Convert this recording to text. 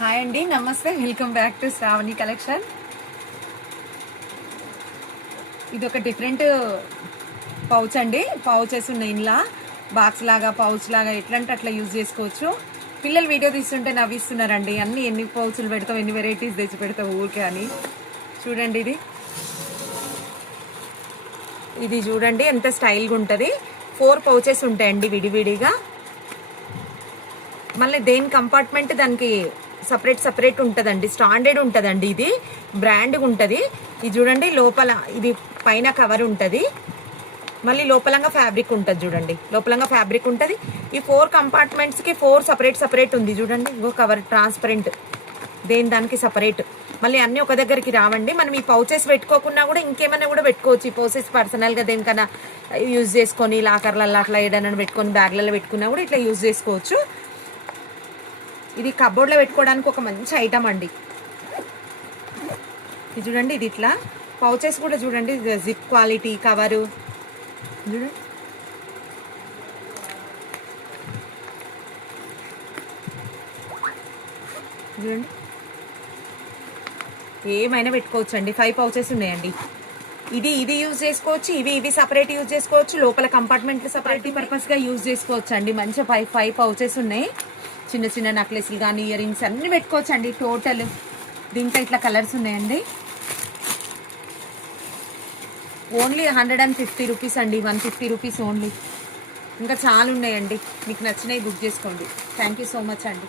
Hi అండి, నమస్తే, welcome back to Shravani collection. ఇది ఒక డిఫరెంట్ పౌచ్ అండి. పౌచెస్ ఉన్నాయి ఇంట్లో, బాక్స్ లాగా పౌచ్ లాగా ఎట్లంటే అట్లా యూజ్ చేసుకోవచ్చు. పిల్లలు వీడియో తీస్తుంటే నవ్విస్తున్నారండి. అన్ని ఎన్ని పౌచులు పెడతావు, ఎన్ని వెరైటీస్ తెచ్చి పెడతావు ఊరికే అని. చూడండి, ఇది చూడండి ఎంత స్టైల్గా ఉంటుంది. 4 పౌచెస్ ఉంటాయండి విడివిడిగా. మళ్ళీ దేని కంపార్ట్మెంట్ దానికి సపరేట్ ఉంటుందండి. స్టాండర్డ్ ఉంటుందండి. ఇది బ్రాండ్గా ఉంటుంది. ఇది చూడండి, లోపల ఇది పైన కవర్ ఉంటుంది, మళ్ళీ లోపలంగా ఫ్యాబ్రిక్ ఉంటుంది. చూడండి, లోపలంగా ఫ్యాబ్రిక్ ఉంటుంది. ఈ 4 కంపార్ట్మెంట్స్కి 4 సపరేట్ ఉంది. చూడండి, ఇంకో కవర్ ట్రాన్స్పరెంట్, దేని దానికి సపరేట్. మళ్ళీ అన్నీ ఒక దగ్గరికి రావండి. మనం ఈ పౌచెస్ పెట్టుకోకుండా కూడా ఇంకేమైనా కూడా పెట్టుకోవచ్చు. ఈ పౌచెస్ పర్సనల్గా దేనికన్నా యూజ్ చేసుకొని లాకర్లలో అట్లా ఏదైనా పెట్టుకొని బ్యాగ్లలో పెట్టుకున్నా కూడా ఇట్లా యూజ్ చేసుకోవచ్చు. ఇది కబోర్డ్లో పెట్టుకోవడానికి ఒక మంచి ఐటమ్ అండి. ఇది చూడండి, ఇది ఇట్లా పౌచెస్ కూడా చూడండి, జిప్ క్వాలిటీ కవరు చూడండి. చూడండి, ఏమైనా పెట్టుకోవచ్చు అండి. 5 పౌచెస్ ఉన్నాయండి. ఇది యూజ్ చేసుకోవచ్చు, ఇవి సపరేట్ యూజ్ చేసుకోవచ్చు. లోపల కంపార్ట్మెంట్లు సపరేట్ పర్పస్గా యూజ్ చేసుకోవచ్చు అండి. మంచిగా 5 పౌచెస్ ఉన్నాయి. చిన్న చిన్న నెక్లెస్లు కానీ ఇయర్ రింగ్స్ అన్నీ పెట్టుకోవచ్చు అండి. టోటల్ దీంట్లో ఇట్లా కలర్స్ ఉన్నాయండి. ఓన్లీ 150 రూపీస్ అండి. 150 రూపీస్ ఓన్లీ. ఇంకా చాలా ఉన్నాయండి. మీకు నచ్చినవి బుక్ చేసుకోండి. థ్యాంక్ యూ సో మచ్ అండి.